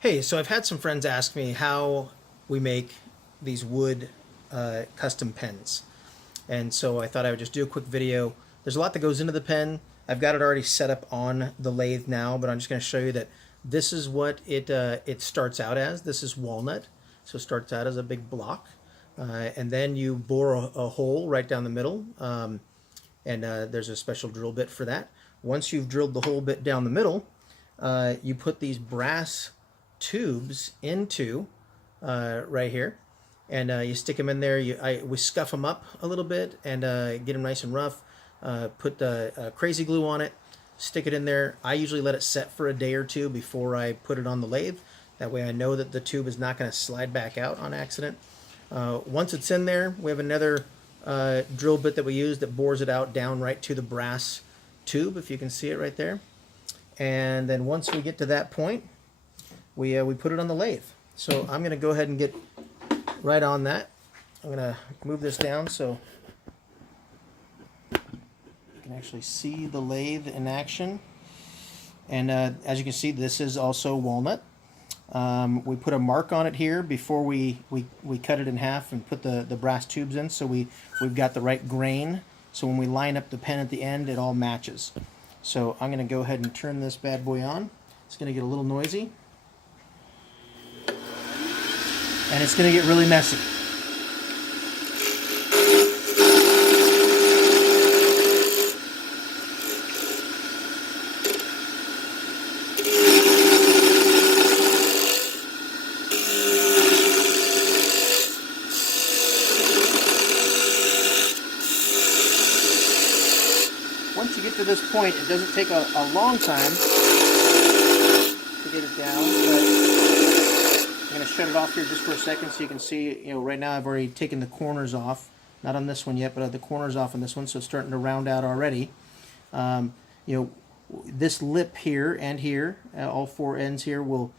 Hey, so I've had some friends ask me how we make these wood custom pens. And so I thought I would just do a quick video. There's a lot that goes into the pen. I've got it already set up on the lathe now, but I'm just going to show you that this is what it starts out as. This is walnut. So it starts out as a big block. And then you bore a hole right down the middle. And there's a special drill bit for that. Once you've drilled the whole bit down the middle, you put these brass tubes into right here, and you stick them in there. We scuff them up a little bit and get them nice and rough. Put the crazy glue on it, stick it in there. I usually let it set for a day or two before I put it on the lathe. That way I know that the tube is not going to slide back out on accident. Once it's in there, we have another drill bit that we use that bores it out down right to the brass tube, if you can see it right there. And then once we get to that point, we put it on the lathe. So I'm going to go ahead and get right on that. I'm going to move this down so you can actually see the lathe in action. And as you can see, this is also walnut. We put a mark on it here before we cut it in half and put the brass tubes in, so we've got the right grain. So when we line up the pen at the end, it all matches. So I'm going to go ahead and turn this bad boy on. It's going to get a little noisy. And it's going to get really messy. Once you get to this point, it doesn't take a long time to get it down, but I'm going to shut it off here just for a second so you can see, right now I've already taken the corners off. Not on this one yet, but the corners off on this one, so it's starting to round out already. This lip here and here, all four ends here will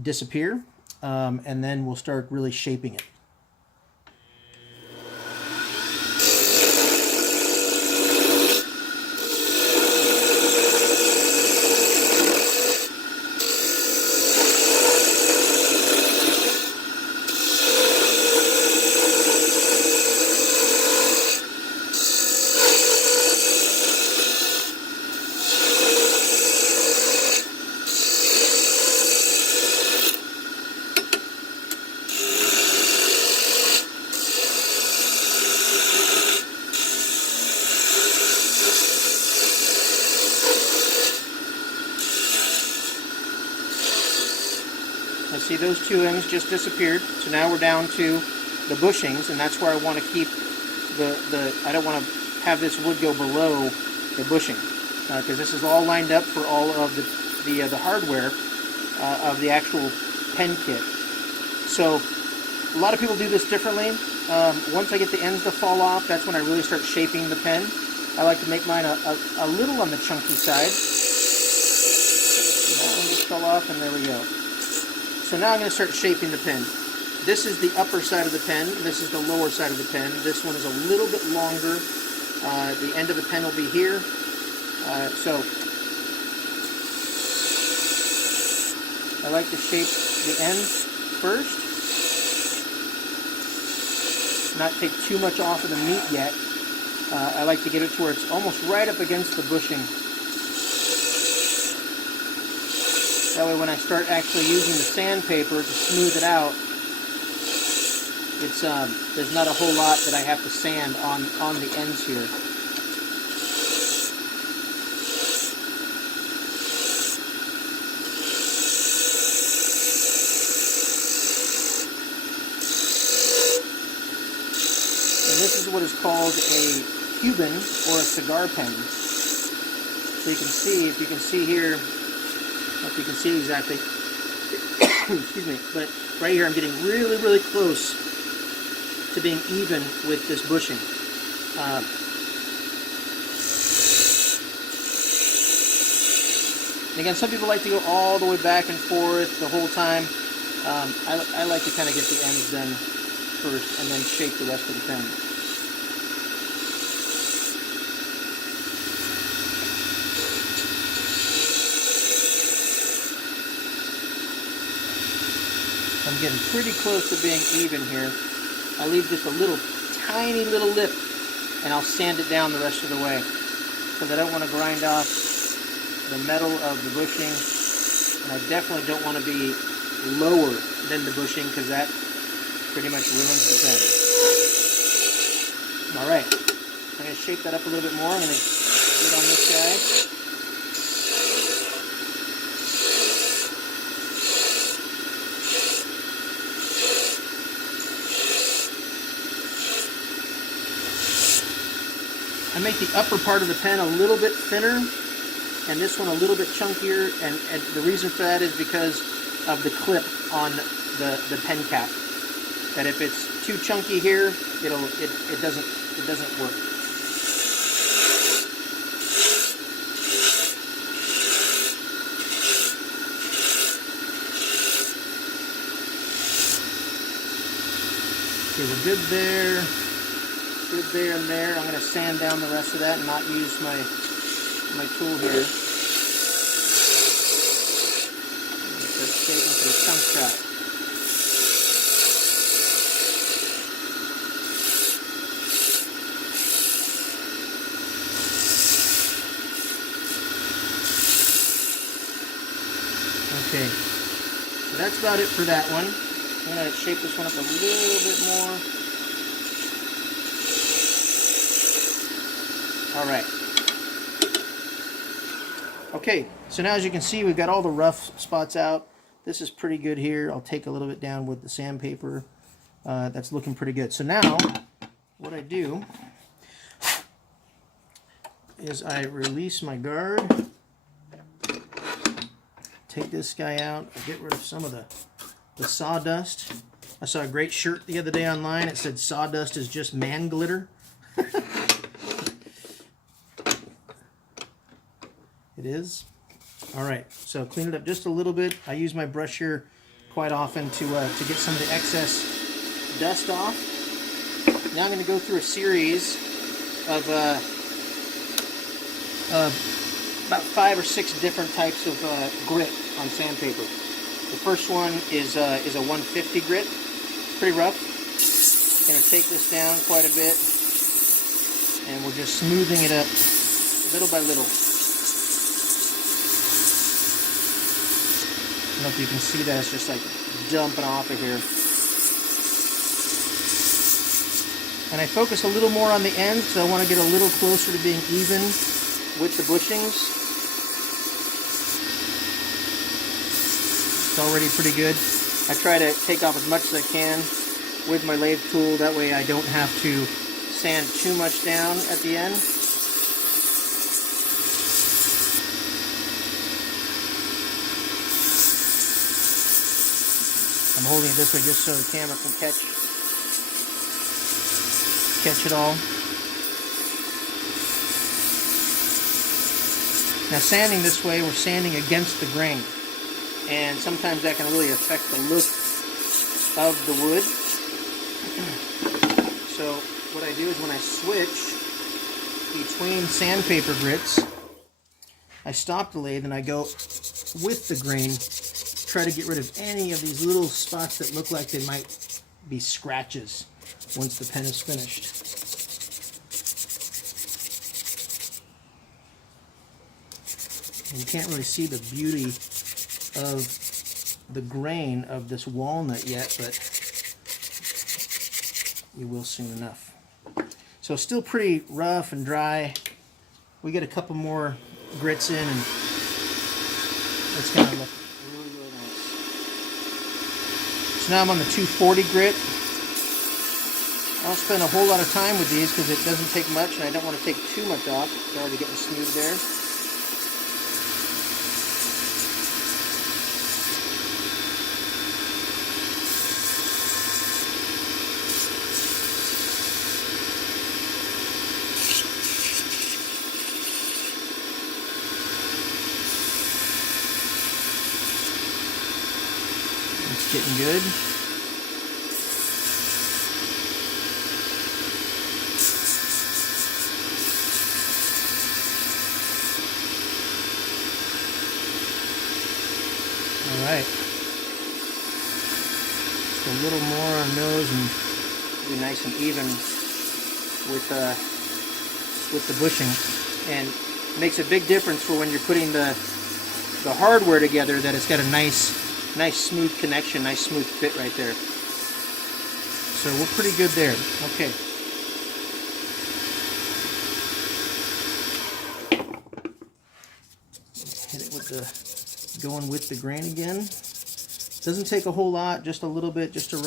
disappear, and then we'll start really shaping it. And see, those two ends just disappeared, so now we're down to the bushings, and that's where I want to keep I don't want to have this wood go below the bushing, because this is all lined up for all of the hardware of the actual pen kit. So a lot of people do this differently. Once I get the ends to fall off, that's when I really start shaping the pen. I like to make mine a little on the chunky side. So that one just fell off, and there we go. So now I'm going to start shaping the pen. This is the upper side of the pen. This is the lower side of the pen. This one is a little bit longer. The end of the pen will be here. So I like to shape the ends first. Not take too much off of the meat yet. I like to get it to where it's almost right up against the bushing. That way when I start actually using the sandpaper to smooth it out, there's not a whole lot that I have to sand on the ends here. And this is what is called a Cuban or a cigar pen. So you can see, if you can see here, I don't know if you can see exactly, excuse me, but right here I'm getting really, really close to being even with this bushing. And again, some people like to go all the way back and forth the whole time. I like to kind of get the ends done first and then shape the rest of the pen. I'm getting pretty close to being even here. I leave just a little, tiny little lip, and I'll sand it down the rest of the way, because I don't want to grind off the metal of the bushing, and I definitely don't want to be lower than the bushing, because that pretty much ruins the pen. Alright, I'm going to shape that up a little bit more. I'm going to get on this guy. I make the upper part of the pen a little bit thinner and this one a little bit chunkier, and the reason for that is because of the clip on the pen cap. That if it's too chunky here, it doesn't work. Okay, we're good there. Good there and there. I'm going to sand down the rest of that and not use my tool here. Start shaping some chunks out. Okay, so that's about it for that one. I'm going to shape this one up a little bit more. Alright. Okay, so now as you can see, we've got all the rough spots out. This is pretty good here. I'll take a little bit down with the sandpaper. That's looking pretty good. So now, what I do is I release my guard, take this guy out, I get rid of some of the sawdust. I saw a great shirt the other day online. It said sawdust is just man glitter. It is. Alright, so clean it up just a little bit. I use my brush here quite often to get some of the excess dust off. Now I'm going to go through a series of about 5 or 6 different types of grit on sandpaper. The first one is a 150 grit. It's pretty rough. I'm going to take this down quite a bit, and we're just smoothing it up little by little. I don't know if you can see that, it's just like dumping off of here. And I focus a little more on the ends because I want to get a little closer to being even with the bushings. It's already pretty good. I try to take off as much as I can with my lathe tool, that way I don't have to sand too much down at the end. I'm holding it this way just so the camera can catch it all. Now sanding this way, we're sanding against the grain, and sometimes that can really affect the look of the wood. So what I do is when I switch between sandpaper grits, I stop the lathe and I go with the grain. Try to get rid of any of these little spots that look like they might be scratches once the pen is finished. And you can't really see the beauty of the grain of this walnut yet, but you will soon enough. So it's still pretty rough and dry. We get a couple more grits in and it's going to look really, really nice. So now I'm on the 240 grit. I don't spend a whole lot of time with these because it doesn't take much and I don't want to take too much off. It's already getting smooth there. It's getting good. All right. a little more on those and be nice and even with the bushing, and it makes a big difference for when you're putting the hardware together, that it's got a nice smooth connection, nice smooth fit right there. So we're pretty good there. Okay. Hit it with going with the grain again. Doesn't take a whole lot, just a little bit, just to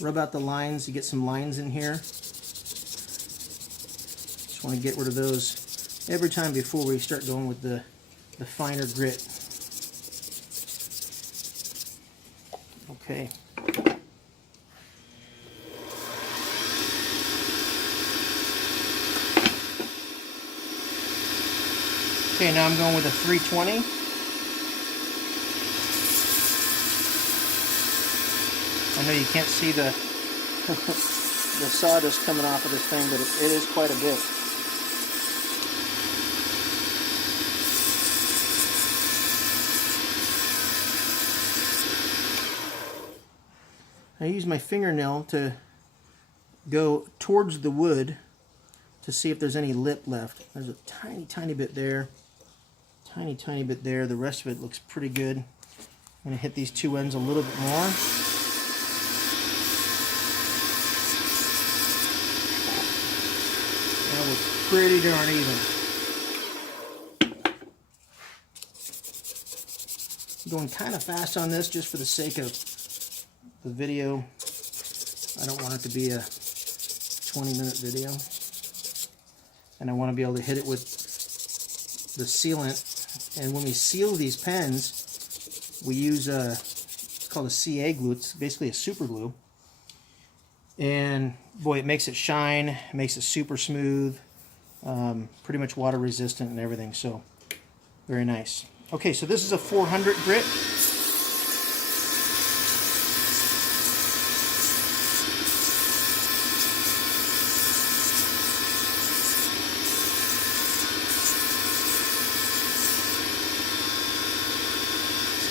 rub out the lines. You get some lines in here. Just want to get rid of those every time before we start going with the finer grit. Okay. Okay, now I'm going with a 320. I know you can't see the the sawdust coming off of this thing, but it is quite a bit. I use my fingernail to go towards the wood to see if there's any lip left. There's a tiny bit there. Tiny bit there. The rest of it looks pretty good. I'm going to hit these two ends a little bit more. That was pretty darn even. I'm going kind of fast on this just for the sake of the video. I don't want it to be a 20-minute video. And I want to be able to hit it with the sealant. And when we seal these pens, we use it's called a CA glue. It's basically a super glue. And boy, it makes it shine, it makes it super smooth, pretty much water resistant and everything. So very nice. Okay, so this is a 400 grit.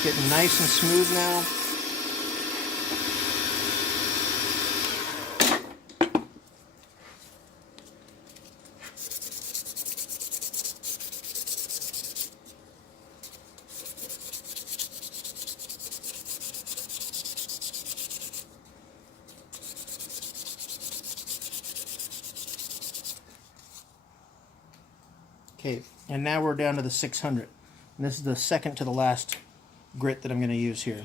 Getting nice and smooth now. Okay, and now we're down to the 600. And this is the second to the last grit that I'm going to use here.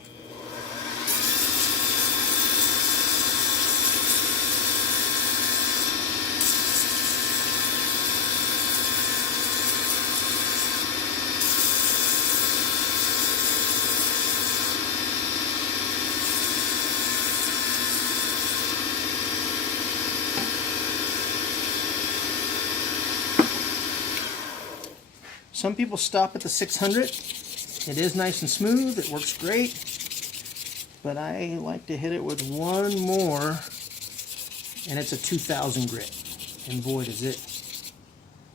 Some people stop at the 600. It is nice and smooth, it works great, but I like to hit it with one more, and it's a 2000 grit. And boy, does it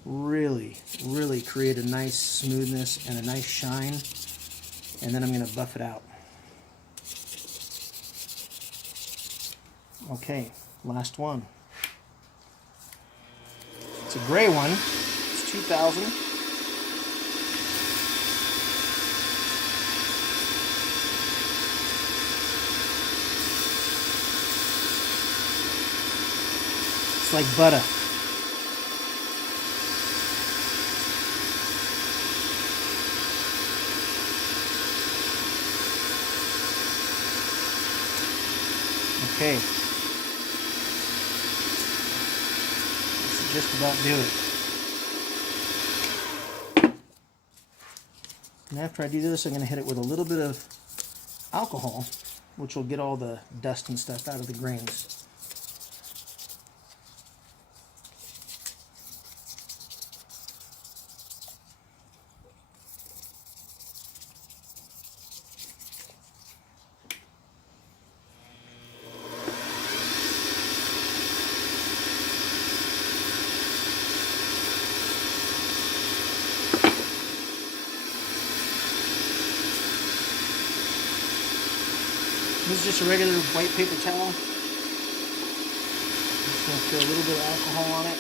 really create a nice smoothness and a nice shine. And then I'm going to buff it out. Okay, last one. It's a gray one, it's 2000. It's like butter. Okay. This should just about do it. And after I do this, I'm going to hit it with a little bit of alcohol, which will get all the dust and stuff out of the grains. This is just a regular white paper towel. Just going to throw a little bit of alcohol on it.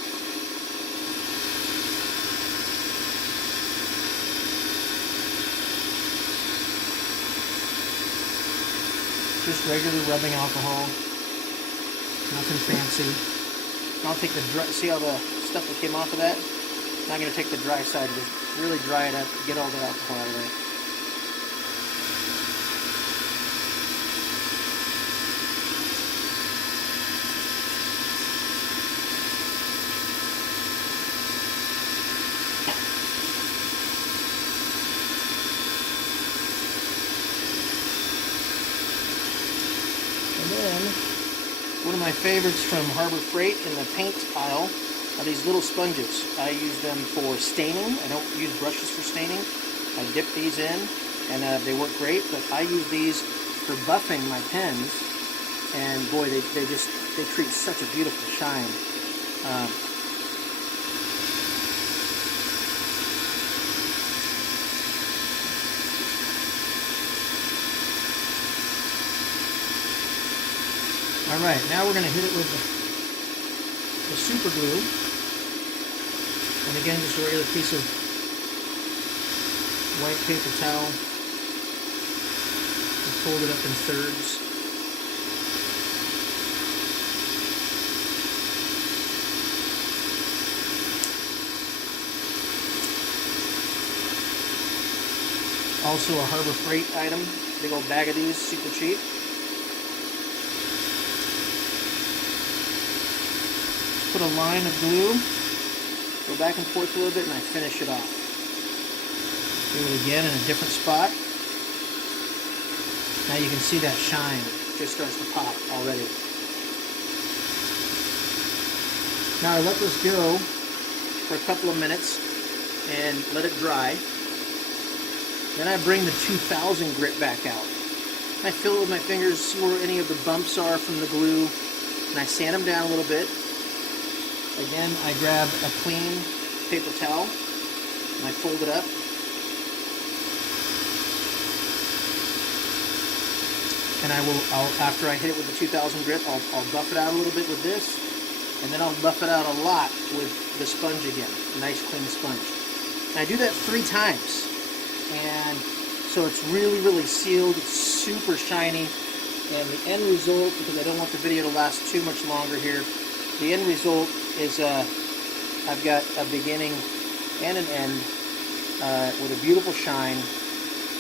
Just regular rubbing alcohol. Nothing fancy. I'll take the dry, see all the stuff that came off of that? Now I'm going to take the dry side and just really dry it up, get all the alcohol out of there. And then, one of my favorites from Harbor Freight in the paints aisle are these little sponges. I use them for staining. I don't use brushes for staining. I dip these in, and they work great, but I use these for buffing my pens, and boy, they treat such a beautiful shine. Alright, now we're going to hit it with the super glue. And again, just a regular piece of white paper towel. And fold it up in thirds. Also a Harbor Freight item. Big old bag of these, super cheap. Put a line of glue, go back and forth a little bit, and I finish it off. Do it again in a different spot. Now you can see that shine. It just starts to pop already. Now I let this go for a couple of minutes and let it dry. Then I bring the 2000 grit back out. I fill it with my fingers, see where any of the bumps are from the glue, and I sand them down a little bit. Again, I grab a clean paper towel and I fold it up. And after I hit it with the 2000 grit, I'll buff it out a little bit with this, and then I'll buff it out a lot with the sponge again, a nice clean sponge. And I do that 3 times, and so it's really, really sealed. It's super shiny, and the end result, because I don't want the video to last too much longer here, the end result is I've got a beginning and an end with a beautiful shine,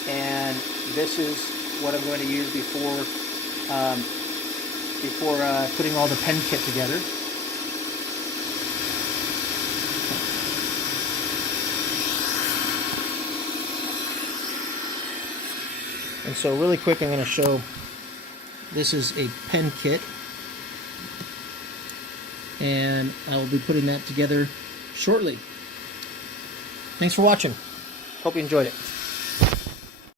and this is what I'm going to use before putting all the pen kit together. And so really quick, I'm going to show, this is a pen kit, and I will be putting that together shortly. Thanks for watching. Hope you enjoyed it.